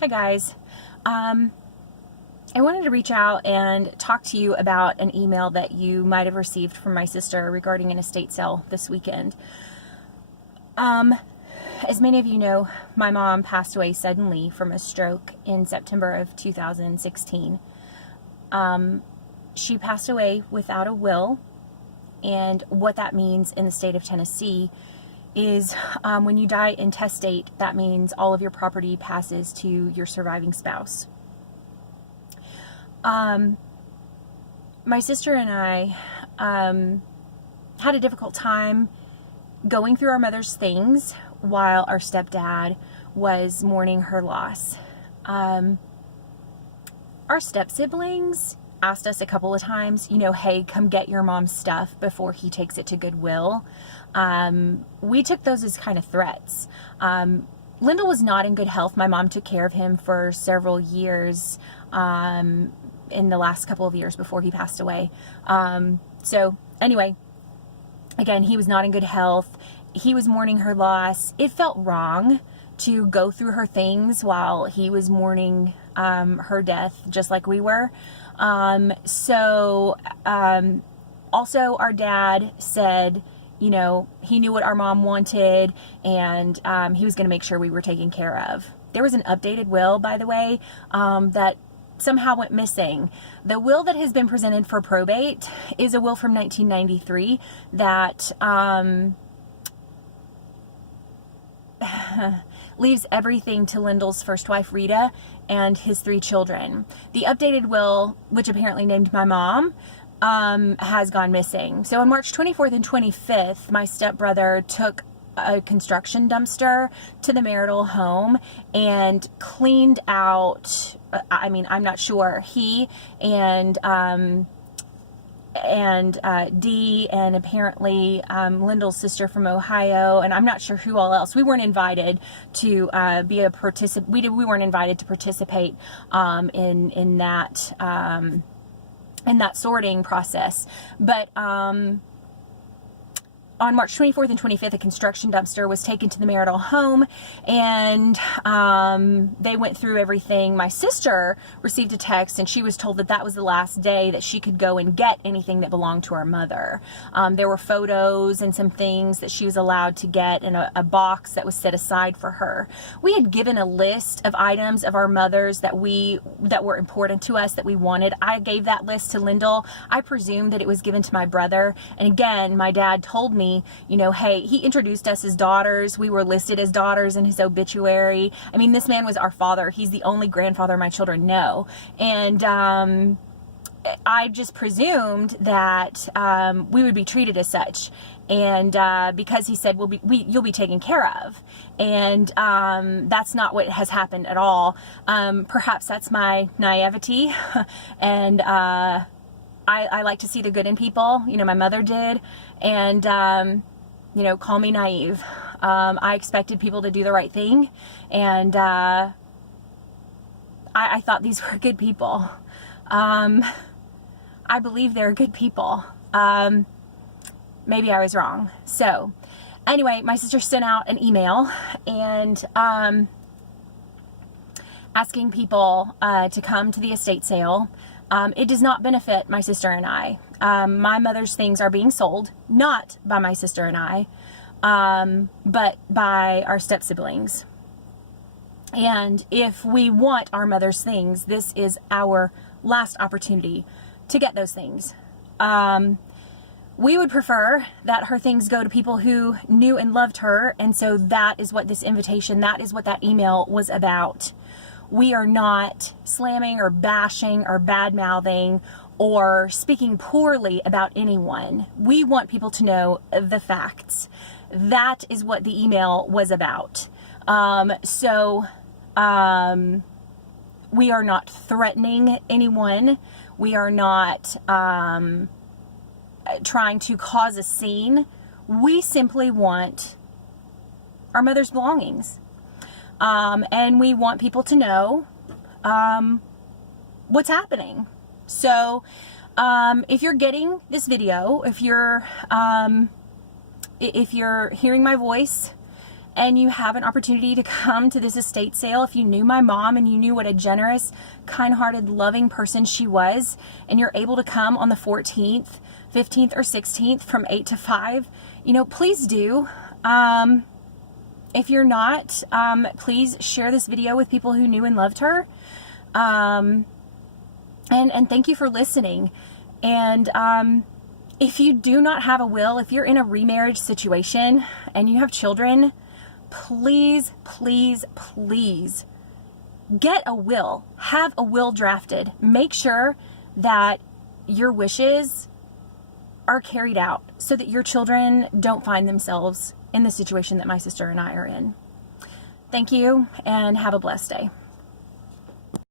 Hi guys. I wanted to reach out and talk to you about an email that you might have received from my sister regarding an estate sale this weekend. As many of you know, my mom passed away suddenly from a stroke in September of 2016. She passed away without a will, and what that means in the state of Tennessee is when you die intestate, that means all of your property passes to your surviving spouse. My sister and I had a difficult time going through our mother's things while our stepdad was mourning her loss. Our step-siblings asked us a couple of times, hey, come get your mom's stuff before he takes it to Goodwill. We took those as kind of threats. Lyndall was not in good health. My mom took care of him for several years in the last couple of years before he passed away. So anyway, again, he was not in good health. He was mourning her loss. It felt wrong to go through her things while he was mourning her death, just like we were. Also our dad said, he knew what our mom wanted, and he was going to make sure we were taken care of. There was an updated will, by the way, that somehow went missing. The will that has been presented for probate is a will from 1993 that leaves everything to Lyndall's first wife, Rita, and his 3 children. The updated will, which apparently named my mom, has gone missing. So on March 24th and 25th, my stepbrother took a construction dumpster to the marital home and cleaned out, I'm not sure, he and Dee and apparently Lyndall's sister from Ohio, and I'm not sure who all else. We weren't invited to be a participant. We weren't invited to participate in that sorting process. But on March 24th and 25th, a construction dumpster was taken to the marital home, and they went through everything. My sister received a text, and she was told that that was the last day that she could go and get anything that belonged to our mother. There were photos and some things that she was allowed to get in a box that was set aside for her. We had given a list of items of our mother's that were important to us, that we wanted. I gave that list to Lyndall. I presumed that it was given to my brother, and again, my dad told me, hey, he introduced us as daughters. We were listed as daughters in his obituary. This man was our father. He's the only grandfather my children know. And I just presumed that we would be treated as such. And because he said, you'll be taken care of. And that's not what has happened at all. Perhaps that's my naivety. And I like to see the good in people. My mother did. And, call me naive. I expected people to do the right thing. And I thought these were good people. I believe they're good people. Maybe I was wrong. So anyway, my sister sent out an email and asking people to come to the estate sale. It does not benefit my sister and I. My mother's things are being sold, not by my sister and I, but by our step-siblings. And if we want our mother's things, this is our last opportunity to get those things. We would prefer that her things go to people who knew and loved her, and so that is what this invitation, that is what that email was about. We are not slamming or bashing or bad-mouthing or speaking poorly about anyone. We want people to know the facts. That is what the email was about. We are not threatening anyone. We are not trying to cause a scene. We simply want our mother's belongings. And we want people to know what's happening. So if you're getting this video, if you're hearing my voice and you have an opportunity to come to this estate sale, if you knew my mom and you knew what a generous, kind-hearted, loving person she was, and you're able to come on the 14th, 15th, or 16th from 8 to 5, please do. If you're not, please share this video with people who knew and loved her. And thank you for listening. And if you do not have a will, if you're in a remarriage situation and you have children, please, please, please get a will. Have a will drafted. Make sure that your wishes are carried out so that your children don't find themselves in the situation that my sister and I are in. Thank you, and have a blessed day.